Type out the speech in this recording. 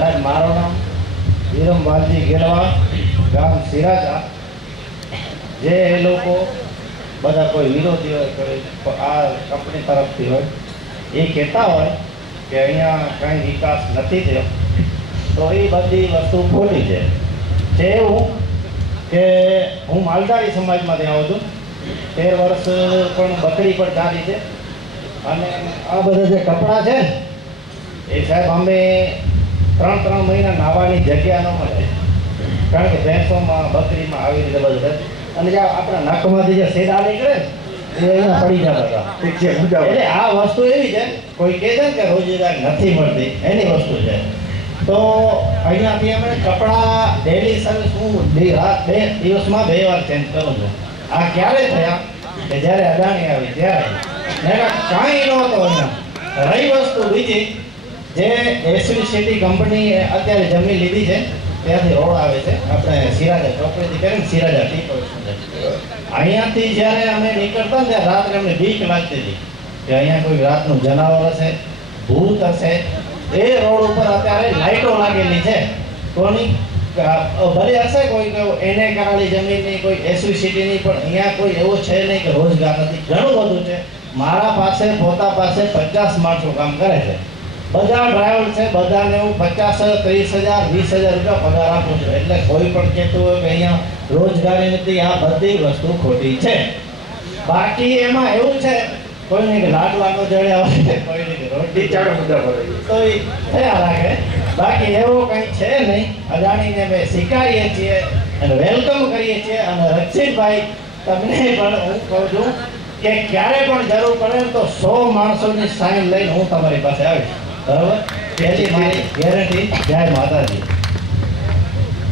સાહેબ મારું નામ વીરમ વાલજી ગેલવા, ગામ સિરાજા. જે એ લોકો બધા કોઈ વિરોધી હોય, કોઈ આ કંપની તરફથી હોય, એ કહેતા હોય કે અહીંયા કંઈ વિકાસ નથી થયો, તો એ બધી વસ્તુ ખોટી છે. એવું કે હું માલધારી સમાજમાંથી આવું છું, 13 વર્ષ પણ બકરી પણ ચાલી છે. અને આ બધા જે કપડાં છે એ સાહેબ અમે 3 મહિના નાહવાની જગ્યા ન મળે, કારણ કે ભેંસોમાં બકરીમાં આવી રીતે બધું છે. અને જે આપણા નાકમાંથી જે સેડા નીકળે એ અહીંયા પડી જતા હતા. એટલે આ વસ્તુ એવી છે, કોઈ કહે છે ને કે રોજગાર નથી મળતી, એની વસ્તુ છે. તો અહીંયાથી અમે કપડાં ડેલી સર્વિસ હું દિવસમાં 2 વાર ચેન્જ કરું છું. આ ક્યારે થયા કે જ્યારે અદાણી આવી ત્યારે કાંઈ નહોતો અહીંયા. રહી વસ્તુ બીજી, જે એસવી સિટી કંપની અત્યારે જમીન લીધી છે, ત્યાંથી રોડ આવે છે આપણે સિરાજા ચોકડીથી કરીને સિરાજા ટી પોઈન્ટ. અહીંયાથી જ્યારે અમે નીકળતા ત્યારે રાત્રે અમને બીક લાગતી હતી કે અહીંયા કોઈ રાતનું જનાવર હશે, ભૂત હશે. એ રોડ ઉપર અત્યારે લાઈટો લાગેલી છે. કોની ભલે હશે કોઈ એને કરાળી જમીનની, કોઈ એસવી સિટીની, પણ અહીંયા કોઈ એવો છે નહીં કે રોજગાર નથી. ઘણું બધું છે. મારા પાસે પોતા પાસે 50 માણસો કામ કરે છે. બધા ડ્રાઈવર છે, બધાને હું 50, 30,000, 20,000 રૂપિયા પગાર આપું છું. એટલે કોઈ પણ કહેતું હોય કે અહીંયા રોજગારી નથી, આ બધી વસ્તુ ખોટી છે. બાકી એમાં એવું છે, કોઈને કે લાડવાનો જડ્યા હોય, કોઈને કે રોટી ચાડો મુદ્દા પડે તો એ થયા રાખે. બાકી એવું કંઈ છે નહીં. અદાણીને અમે સ્વીકારીએ છીએ અને વેલકમ કરીએ છીએ. અને રક્ષિતભાઈ, તમને પણ હું કહું છું કે ક્યારે પણ જરૂર પડે તો 100 માણસોની સાઈન લઈને હું તમારી પાસે આવીશ. બરાબર? પહેલી મારી ગેરંટી. જય માતાજી.